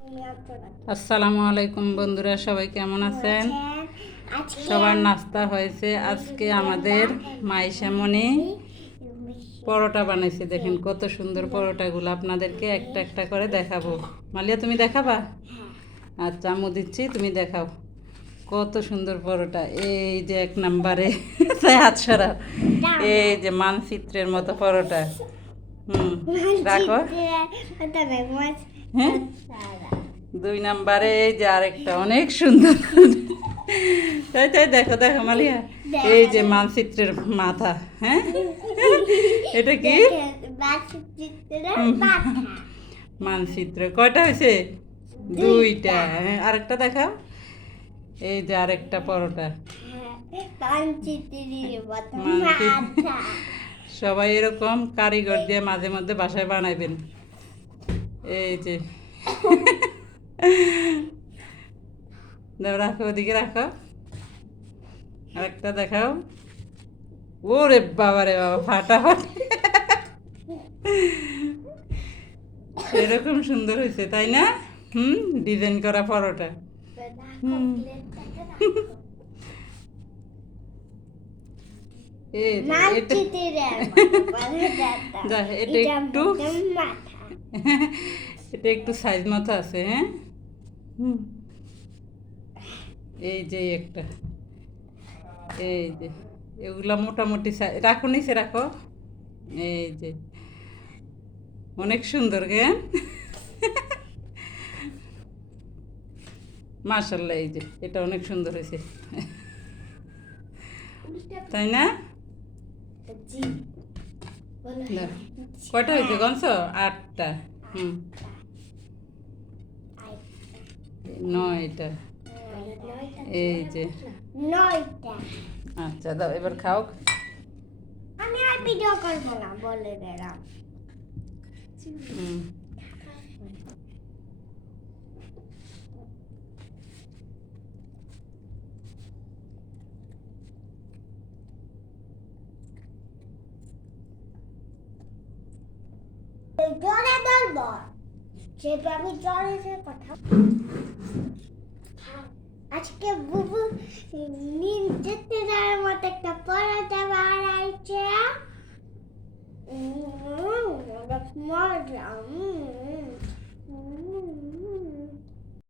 আসসালামু আলাইকুম বন্ধুরা, সবাই কেমন আছেন? সবার নাস্তা হয়েছে। আজকে আমাদের মাইশামণি পরোটা বানাইছে। দেখেন কত সুন্দর পরোটাগুলো, আপনাদেরকে একটা একটা করে দেখাবো। মালিয়া, তুমি দেখাবা? আচ্ছা, আম্মু দিচ্ছি, তুমি দেখাও কত সুন্দর পরোটা। এই যে এক নম্বরে হাত সরাও, এই যে মানচিত্রের মতো পরোটা। রাখো। হ্যাঁ, 2 নম্বরে এই যে আরেকটা অনেক সুন্দর। তাই তাই দেখো দেখো মালিয়া, এই যে মানচিত্রের মাথা। হ্যাঁ, এটা কি মানচিত্র? কয়টা হয়েছে? 2টা। হ্যাঁ, আরেকটা দেখাও। এই যে আরেকটা পরোটা। সবাই এরকম কারিগর দিয়ে মাঝে মধ্যে বাসায় বানাইবেন। এই যে রাখো, ওদিকে রাখো, আরেকটা দেখাও। ওরে বাবা রে বাবা, ফাটাফাটি। এরকম সুন্দর হয়েছে তাই না? ডিজাইন করা পরোটা। এটা একটু এটা একটু সাইজ মতো আছে। হ্যাঁ, এই যে একটা, এই যে এগুলা মোটামুটি রাখো, নিচে রাখো। এই যে অনেক সুন্দর। জ্ঞান, মাশাআল্লাহ। এই যে এটা অনেক সুন্দর হয়েছে, তাই না? কয়টা হয়েছে গনছ? 8টা। 9টা। এই যে 9টা। আচ্ছা, দাও এবার খাও। আমি আর ভিডিও করব না, বলে দিলাম। জলে ধরবো, সেটা আমি জলে যে কথা। আজকে বুবু যেতে যাওয়ার মতো একটা পরোটা বানাইছে। মজা